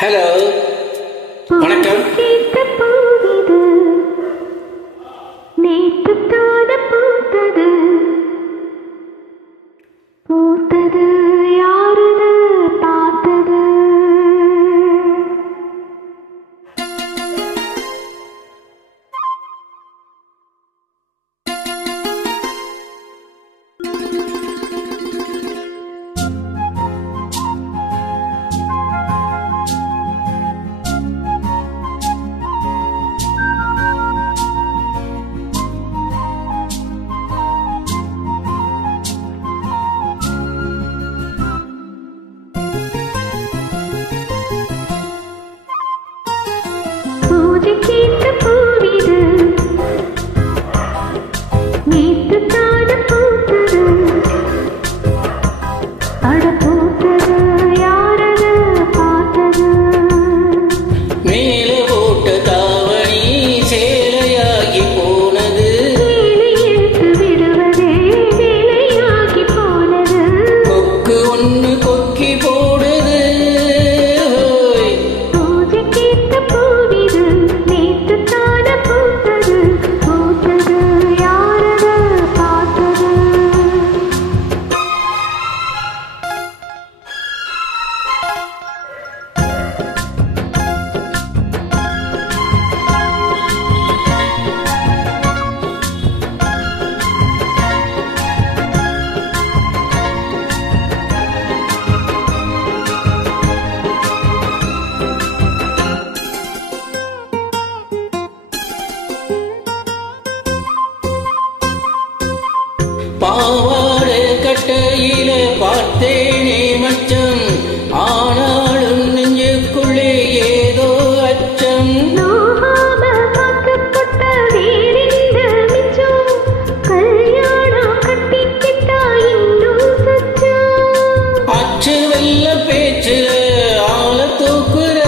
Hello, வணக்கம். நேற்று தான பூத்தது பூத்தது யாருது பார்த்தது. பூஜை கேட்ட பூவிது நேற்று தான பூத்தது அட பூத்தது யாரது பார்த்தது. மேல போட்ட தாவணி சேலையாகி போனது, வேலை எடுத்து விடுவதே வேலையாகி போனது. கொக்கு ஒண்ணு கொக்கி போடுது. பூஜை கேட்ட பூவிது நேற்று தான பூத்தது பூத்தது யாரது பார்த்தது. பாவாடை கட்டையில பார்த்தேனே மச்சம், ஆனாலும் நெஞ்சுக்குள்ளே ஏதோ அச்சம். நோகாம காத்துப்பட்ட வேறெந்த மிச்சம், கல்யாணம் கட்டிக்கிட்டா இன்னும் சச்சம். அச்சு வெள்ள பேச்சுல ஆள தூக்குற,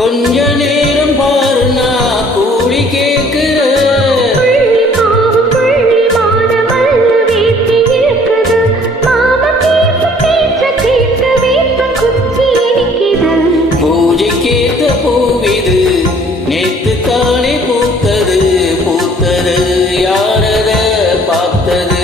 கொஞ்ச நேரம் பாருனா கூலி கேக்குற. புள்ளி பாவம் புள்ளி மானமல்ல வேட்டி இருக்குது, மாமா பேசும் பேச்ச கேட்டு வேப்ப குச்சி இனிக்குது. பூஜைக்கேத்த பூவிது நேத்து தானே பூத்தது பூத்தது யாரத பார்த்தது.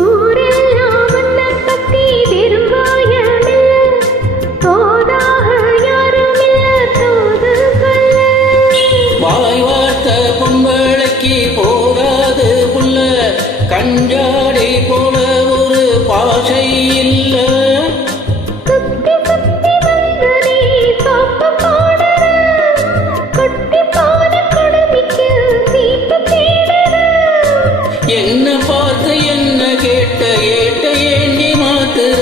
ஊரெல்லாம் உன்னைப் பத்தி வெறும் வாயமில்ல, தோதாக யாருமில்ல தூது சொல்ல. வாய் வார்த்த பொம்பளைக்கு போகாது புள்ள, கஞ்சாடை போல ஒரு பாஷை இல்ல. சுத்தி சுத்தி வந்து நீ சோப்பு போடுற, குட்டி போன குடுமிக்கு சீப்பு தேடுற. என்ன பார்த்து என்ன கேட்ட ஏட்ட ஏண்டி மாத்துற,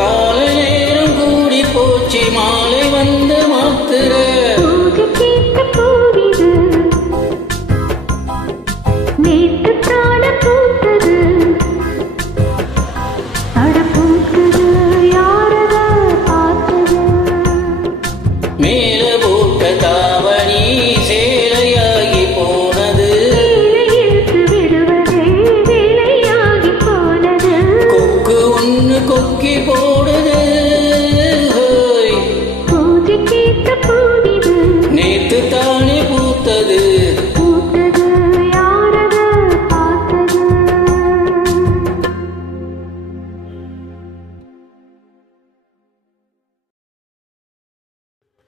கால நேரம் கூடி போச்சு மாலை வந்து மாத்துற. பூஜை கேட்ட பூவிது நேற்று தான பூத்தது அட பூத்தது யாரத பார்த்தது. மேல போட்ட தாவணி சேலையாகி போனது, வேலை எடுத்து விடுவதே வேலையாகி போனது. கொக்கு ஒண்ணு கொக்கி போடுது. ஹோய், பூஜை கேட்ட பூவிது நேத்து தானே பூத்தது. பூத்தது யாரத பார்த்தது.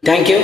தேங்க்யூ.